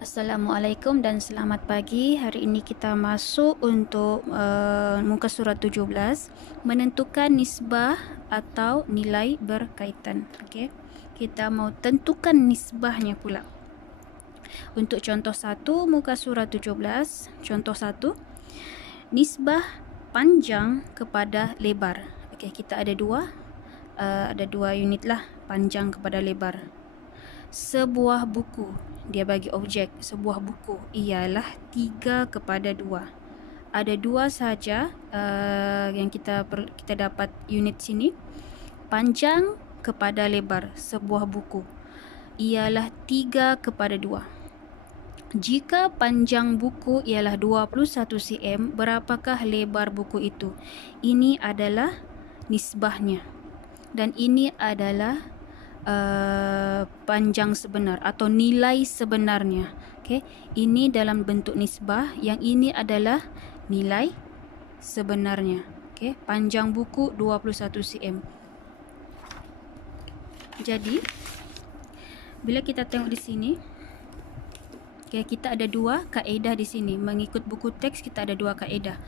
Assalamualaikum dan selamat pagi. Hari ini kita masuk untuk muka surat 17, menentukan nisbah atau nilai berkaitan. Okey. Kita mau tentukan nisbahnya pula. Untuk contoh 1 muka surat 17, contoh 1, nisbah panjang kepada lebar. Okey, kita ada dua unit lah, panjang kepada lebar. Sebuah buku, dia bagi objek sebuah buku ialah 3/2. Ada dua saja yang kita dapat unit sini. Panjang kepada lebar sebuah buku ialah 3/2. Jika panjang buku ialah 21 cm, berapakah lebar buku itu? Ini adalah nisbahnya. Dan ini adalah panjang sebenar atau nilai sebenarnya. Okey, ini dalam bentuk nisbah, yang ini adalah nilai sebenarnya. Okey, panjang buku 21 cm. Jadi bila kita tengok di sini, okey, kita ada dua kaedah di sini. Mengikut buku teks kita ada dua kaedah.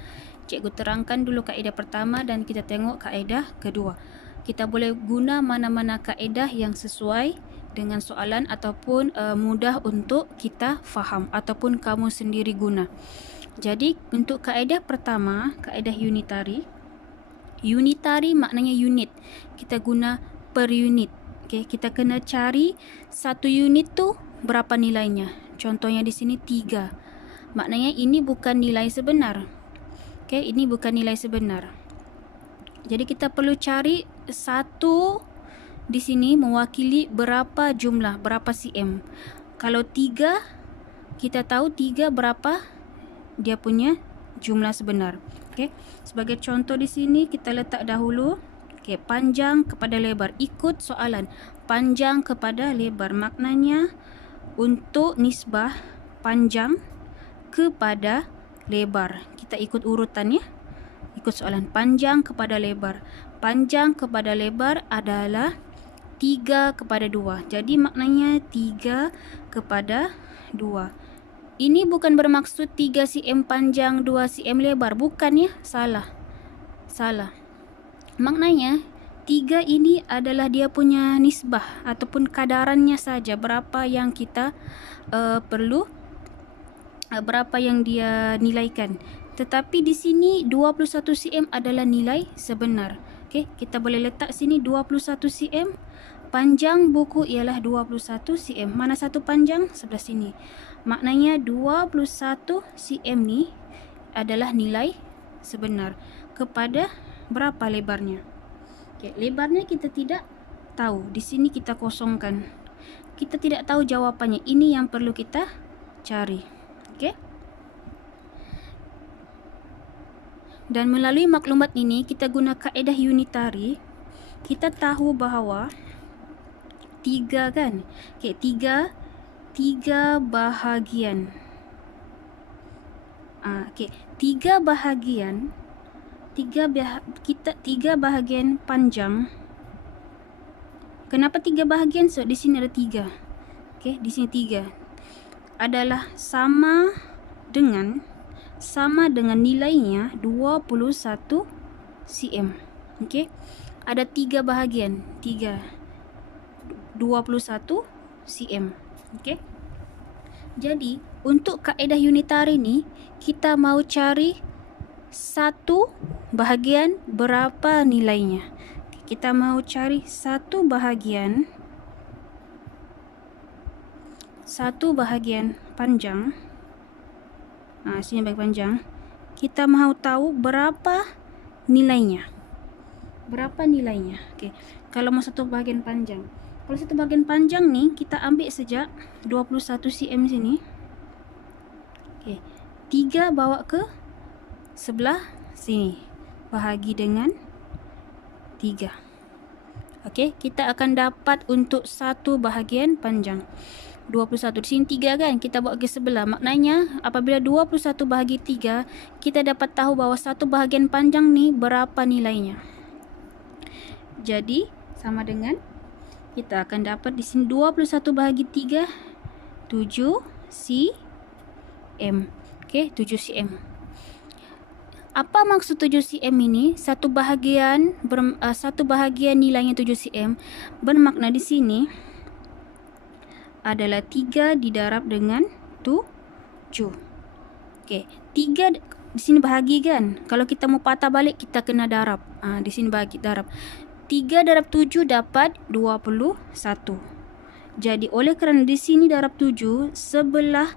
Cikgu terangkan dulu kaedah pertama dan kita tengok kaedah kedua. Kita boleh guna mana-mana kaedah yang sesuai dengan soalan ataupun mudah untuk kita faham ataupun kamu sendiri guna. Jadi untuk kaedah pertama, kaedah unitari. Unitari maknanya unit. Kita guna per unit. Okey, kita kena cari satu unit tu berapa nilainya. Contohnya di sini 3. Maknanya ini bukan nilai sebenar. Okey, ini bukan nilai sebenar. Jadi kita perlu cari satu di sini mewakili berapa jumlah, berapa cm. Kalau 3, kita tahu 3 berapa dia punya jumlah sebenar. Okey. Sebagai contoh di sini kita letak dahulu okey, panjang kepada lebar. Ikut soalan. Panjang kepada lebar maknanya untuk nisbah panjang kepada lebar. Kita ikut urutan ya. Ikut soalan, panjang kepada lebar. Panjang kepada lebar adalah 3/2. Jadi maknanya 3/2. Ini bukan bermaksud 3 cm panjang, 2 cm lebar. Bukan ya, salah. Maknanya 3 ini adalah dia punya nisbah ataupun kadarannya saja. Berapa yang kita perlu, berapa yang dia nilaikan. Tetapi di sini 21 cm adalah nilai sebenar. Okey, kita boleh letak sini 21 cm. Panjang buku ialah 21 cm. Mana satu panjang? Sebelah sini. Maknanya 21 cm ni adalah nilai sebenar. Kepada berapa lebarnya? Okey, lebarnya kita tidak tahu. Di sini kita kosongkan. Kita tidak tahu jawapannya. Ini yang perlu kita cari. Okey? Dan melalui maklumat ini kita guna kaedah unitari. Kita tahu bahawa 3 kan. Okey, 3 bahagian. Okey, 3 bahagian 3 bahagian panjang. Kenapa 3 bahagian? So di sini ada 3. Okey, di sini 3 adalah sama dengan nilainya 21 cm. Okey. Ada 3 bahagian. 21 cm. Okey. Jadi, untuk kaedah unitari ni, kita mau cari satu bahagian berapa nilainya. Kita mau cari satu bahagian panjang. Sini bagi panjang. Kita mahu tahu berapa nilainya. Okey. Kalau mau satu bahagian panjang. Kalau satu bahagian panjang ni kita ambil sejak 21 cm sini. Okey. 3 bawa ke sebelah sini. Bahagi dengan 3. Okey, kita akan dapat untuk satu bahagian panjang 21. Di sini 3 kan, kita bawa ke sebelah. Maknanya apabila 21 bahagi 3, kita dapat tahu bahawa satu bahagian panjang ni berapa nilainya. Jadi sama dengan kita akan dapat di sini 21 bahagi 3, 7 cm. Okey, 7 cm. Apa maksud 7 cm ini? Satu bahagian nilainya 7 cm bermakna di sini adalah 3 didarab dengan 7. Okey, 3 di sini bahagi kan? Kalau kita mau patah balik kita kena darab. Di sini bahagi darab. 3 darab 7 dapat 21. Jadi oleh kerana di sini darab 7, sebelah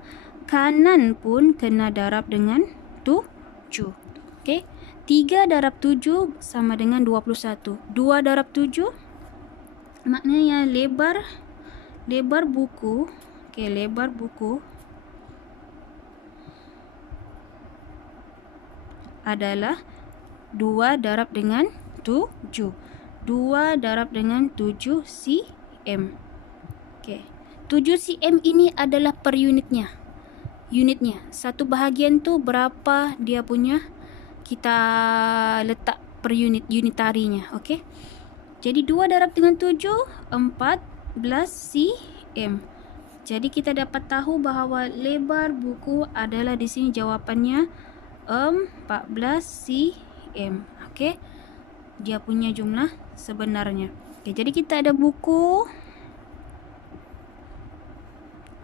kanan pun kena darab dengan 7. Okey. 3 darab 7 sama dengan 21. 2 darab 7 maknanya lebar buku. Okey, lebar buku adalah 2 darab dengan 7. 2 darab dengan 7 cm. Okey. 7 cm ini adalah per unitnya. Satu bahagian tu berapa dia punya, kita letak per unitarinya. Okey. Jadi 2 darab dengan 7, 14 cm. Jadi kita dapat tahu bahawa lebar buku adalah di sini jawapannya 14 cm. Okey. Dia punya jumlah sebenarnya. Okey, jadi kita ada buku.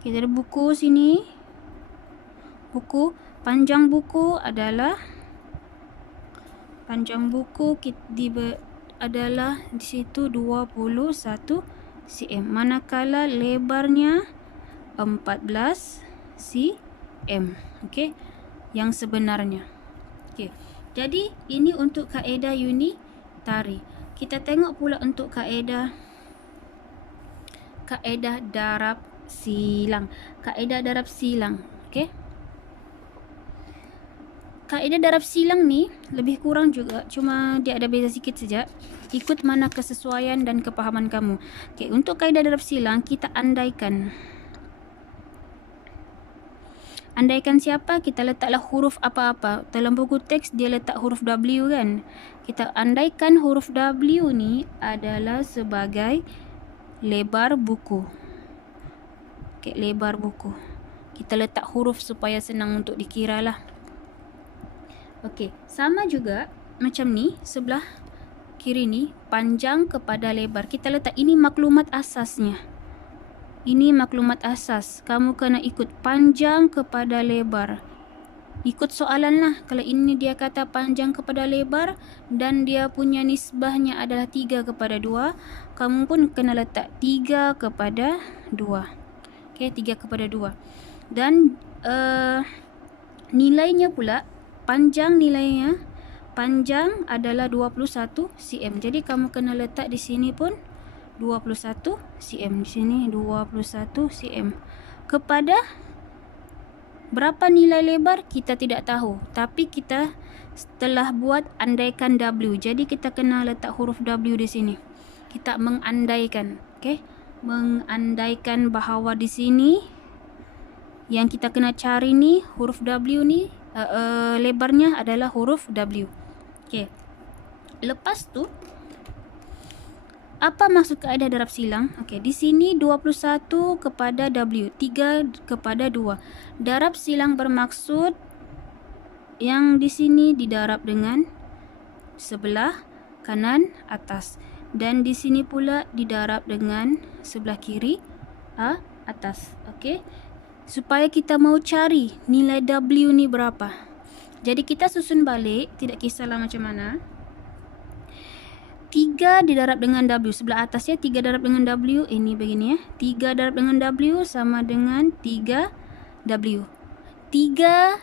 Kita ada buku sini. Buku, panjang buku adalah adalah di situ 21 cm. Manakala lebarnya 14 cm. Okey. Yang sebenarnya. Okey. Jadi ini untuk kaedah unitari. Kita tengok pula untuk kaedah darab silang. Kaedah darab silang. Okey. Kaedah darab silang ni lebih kurang juga, cuma dia ada beza sikit saja. Ikut mana kesesuaian dan kepahaman kamu. Okey, untuk kaedah darab silang kita andaikan. Andaikan siapa? Kita letaklah huruf apa-apa. Dalam buku teks dia letak huruf W kan. Kita andaikan huruf W ni adalah sebagai lebar buku. Okey, lebar buku. Kita letak huruf supaya senang untuk dikira lah. Okey, sama juga macam ni, sebelah kiri ni panjang kepada lebar. Kita letak ini maklumat asasnya. Ini maklumat asas. Kamu kena ikut panjang kepada lebar. Ikut soalan lah. Kalau ini dia kata panjang kepada lebar dan dia punya nisbahnya adalah 3 kepada 2, kamu pun kena letak 3 kepada 2. Okey, 3 kepada 2. Dan nilainya pula, panjang adalah 21 cm. Jadi kamu kena letak di sini pun 21 cm. Di sini 21 cm. Kepada berapa nilai lebar kita tidak tahu, tapi kita telah buat andaikan W. Jadi kita kena letak huruf W di sini. Kita mengandaikan, okey? Mengandaikan bahawa di sini yang kita kena cari ni huruf W ni lebarnya adalah huruf W. Okey. Lepas tu apa maksud kaedah darab silang? Okey, di sini 21 kepada W, 3 kepada 2. Darab silang bermaksud yang di sini didarab dengan sebelah kanan atas dan di sini pula didarab dengan sebelah kiri atas. Okey. Supaya kita mau cari nilai W ni berapa. Jadi kita susun balik, tidak kisahlah macam mana. 3 didarab dengan W sebelah atas ya. 3 darab dengan W ini begini ya. 3 darab dengan W sama dengan 3W. 3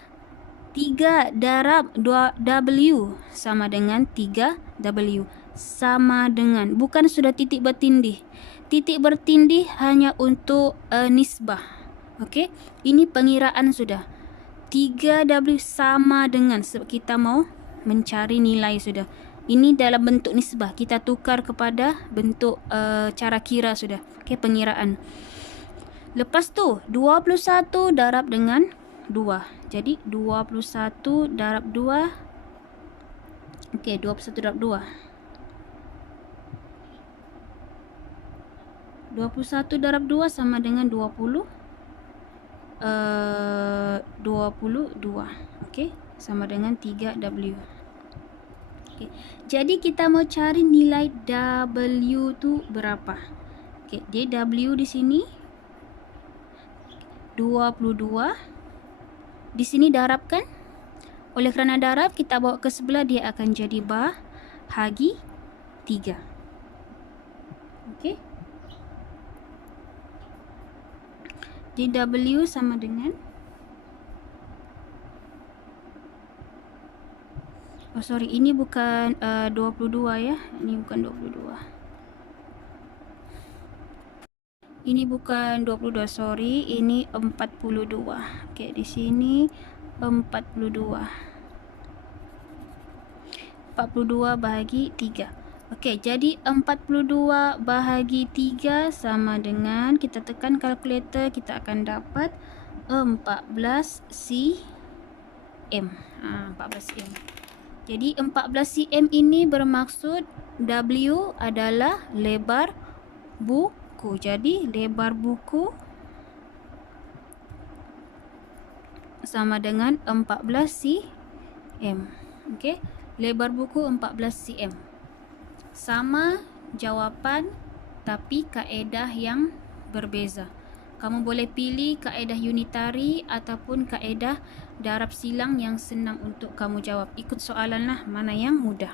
darab 2W sama dengan 3W. Sama dengan, bukan sudah titik bertindih. Titik bertindih hanya untuk nisbah. Okey, ini pengiraan sudah. 3W sama dengan, sebab kita mau mencari nilai sudah. Ini dalam bentuk nisbah. Kita tukar kepada bentuk cara kira sudah. Okey, pengiraan. Lepas tu 21 darab dengan 2. Jadi 21 darab 2. Okey, 21 darab 2. 21 darab 2 sama dengan 22. 22. Okey, sama dengan 3W. Okey. Jadi kita mau cari nilai W tu berapa? Okey, jadi W di sini 22. Di sini darab kan? Oleh kerana darab, kita bawa ke sebelah, dia akan jadi bahagi 3. Okey. Jadi W sama dengan, oh sorry, ini bukan 22 ya. Ini bukan 22. Ini bukan 22, sorry. Ini 42. Okey, di sini 42. 42 bahagi 3. Okey, jadi 42 bahagi 3 sama dengan, kita tekan kalkulator, kita akan dapat 14 cm. 14 cm. Jadi 14 cm ini bermaksud W adalah lebar buku. Jadi lebar buku sama dengan 14 cm. Okey, lebar buku 14 cm. Sama jawapan tapi kaedah yang berbeza. Kamu boleh pilih kaedah unitari ataupun kaedah darab silang yang senang untuk kamu jawab. Ikut soalan lah, mana yang mudah.